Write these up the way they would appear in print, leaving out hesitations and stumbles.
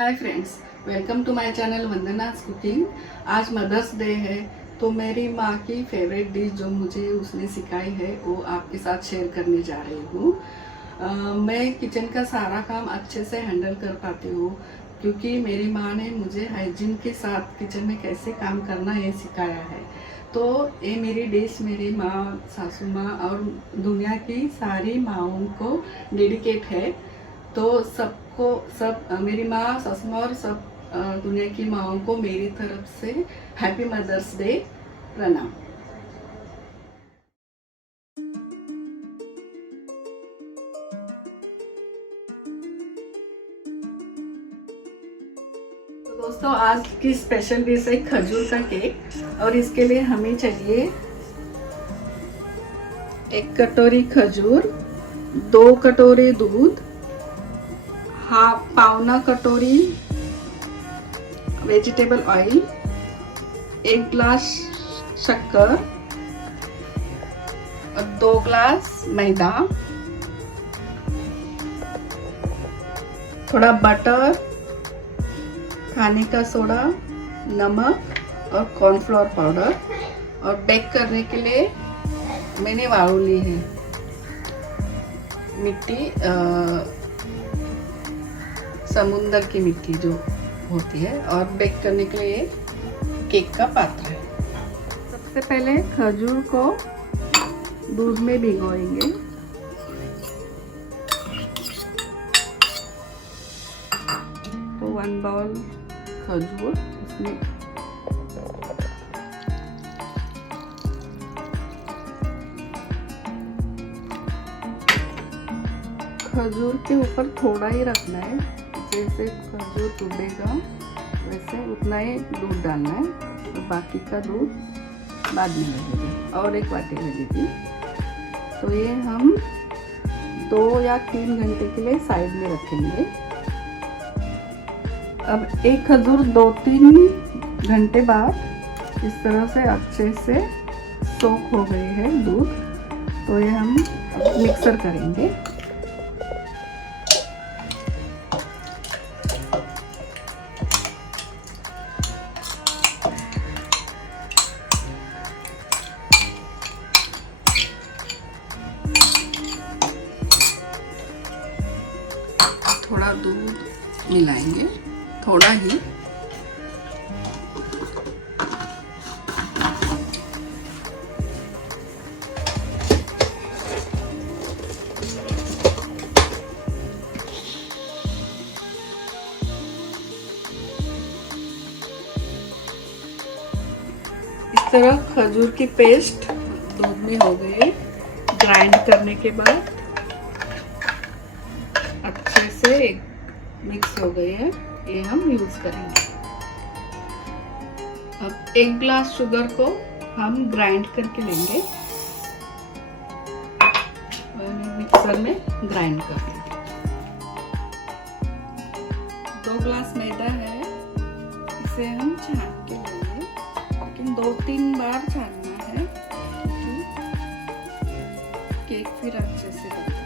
Hi friends, welcome to my channel Vandana's cooking. आज Mother's Day है तो मेरी माँ की फेवरेट डिश जो मुझे उसने सिखाई है वो आपके साथ शेयर करने जा रही हूँ। मैं किचन का सारा काम अच्छे से हैंडल कर पाती हूँ क्योंकि मेरी माँ ने मुझे हाइजीन के साथ किचन में कैसे काम करना ये सिखाया है। तो ये मेरी डिश मेरी माँ, सासू माँ और दुनिया की सारी माँओं को डेडिकेट है। तो मेरी माँ, सासू माँ और सब दुनिया की माँओं को मेरी तरफ से हैप्पी मदर्स डे प्रणाम। तो दोस्तों, आज की स्पेशल डिश है खजूर का केक और इसके लिए हमें चाहिए 1 कटोरी खजूर, 2 कटोरे दूध, पौना कटोरी वेजिटेबल ऑयल, 1 ग्लास शक्कर और 2 ग्लास मैदा, थोड़ा बटर, खाने का सोडा, नमक और कॉर्नफ्लोर पाउडर। और बेक करने के लिए मैंने वाड़ू ली है, मिट्टी, समुंदर की मिट्टी जो होती है। और बेक करने के लिए केक का पात्र है। सबसे पहले खजूर को दूध में भिगोएंगे। तो 1 बाउल खजूर, उसमें खजूर के ऊपर थोड़ा ही रखना है, जैसे खजूर डूबेगा वैसे उतना ही दूध डालना है और बाकी का दूध बाद में लगेगा। और एक वाटी लगेगी। तो ये हम 2 या 3 घंटे के लिए साइड में रखेंगे। अब एक खजूर 2-3 घंटे बाद इस तरह से अच्छे से सोख हो गए हैं दूध। तो ये हम अब मिक्सर करेंगे। थोड़ा दूध मिलाएंगे, थोड़ा ही। इस तरह खजूर की पेस्ट दूध में हो गई। ग्राइंड करने के बाद अच्छे से मिक्स हो गई है, ये हम यूज करेंगे। अब 1 ग्लास शुगर को हम ग्राइंड करके लेंगे और मिक्सर में ग्राइंड कर लेंगे। 2 ग्लास मैदा है, इसे हम छान के लेंगे, लेकिन 2-3 बार छानना है क्योंकि केक फिर अच्छे से बनता है।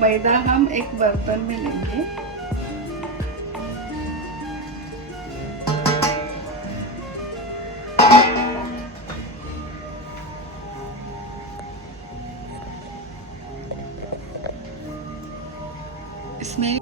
मैदा हम एक बर्तन में लेंगे। इसमें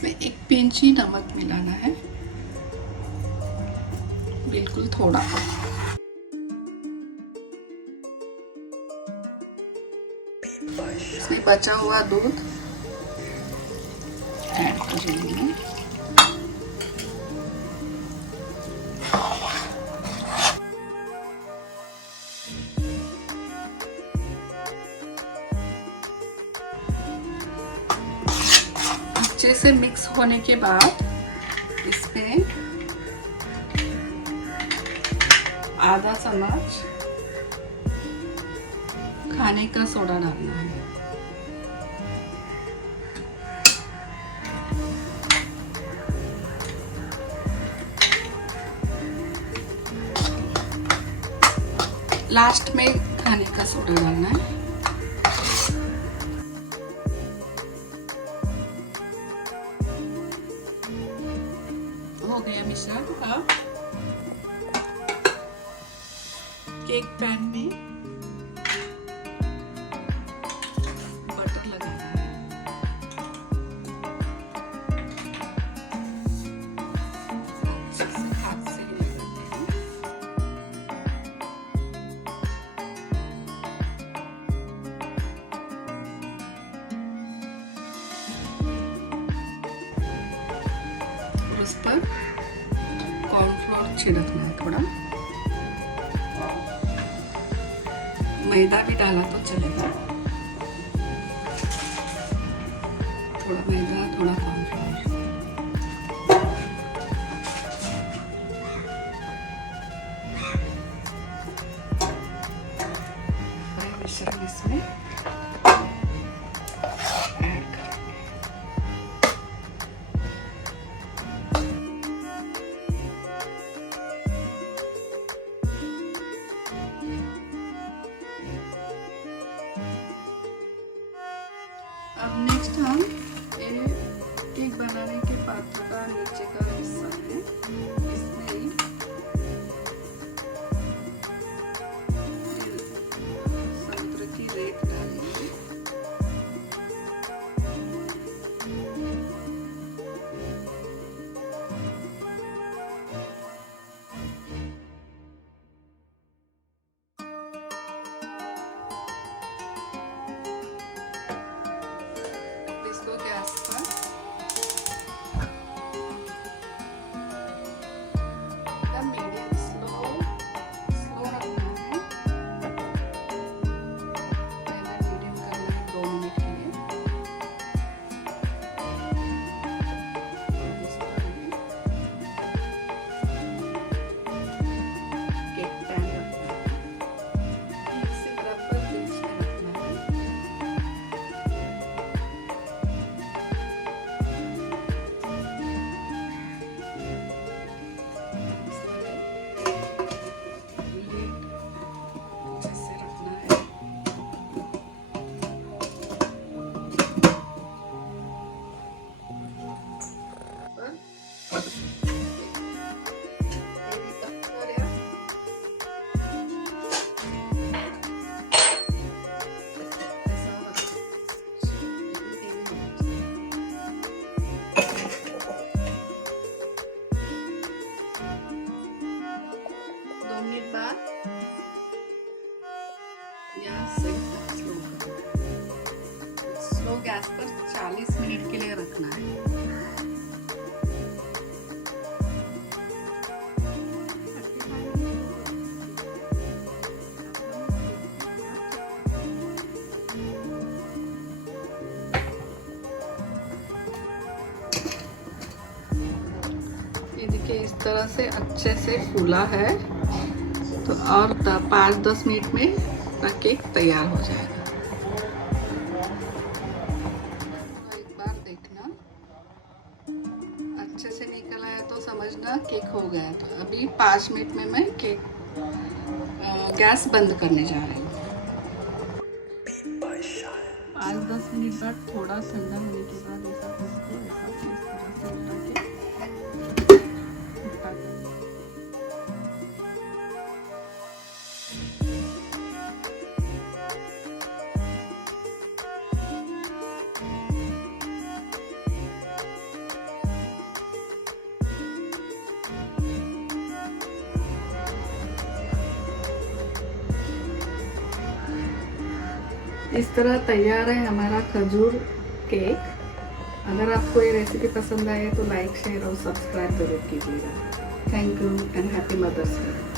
इसमें एक पिंच ही नमक मिलाना है, बिल्कुल थोड़ा। इसमें बचा हुआ दूध ऐड करेंगे। अच्छे से मिक्स होने के बाद इसमें आधा चम्मच खाने का सोडा डालना है। लास्ट में खाने का सोडा डालना है। हो गया मिश्रण। अब केक पैन में बटर लगाना है। अच्छे से हाथ से हिला देते हैं। उस पर कॉर्नफ्लोर छिड़कना है। थोड़ा मैदा भी डाला तो चलेगा। थोड़ा मैदा, थोड़ा कॉर्नफ्लोर। मिश्रण इसमें ऐड करेंगे। अब नेक्स्ट हम ये केक बनाने के पात्र का नीचे का हिस्सा है, इसमें समुद्र की रेत डालेंगे। इसको गैस पर मीडियम स्लो रखना है। पहले मीडियम करना है 2 मिनट के लिए। केक पैन रखना है, ठीक से बराबर बीच में रखना है। बाद गैस से स्लो गैस पर 40 मिनट के लिए रखना है। ये देखिए इस तरह से अच्छे से फूला है, तो और 5-10 मिनट में केक तैयार हो जाएगा। एक बार देखना अच्छे से निकला है तो समझना केक हो गया है। तो अभी 5 मिनट में मैं केक गैस बंद करने जा रही हूँ। 5-10 मिनट बाद थोड़ा ठंडा होने के बाद ऐसा इस तरह से उल्टा के इस तरह तैयार है हमारा खजूर केक। अगर आपको ये रेसिपी पसंद आए तो लाइक शेयर और सब्सक्राइब जरूर कीजिएगा। Thank you and happy mother's day.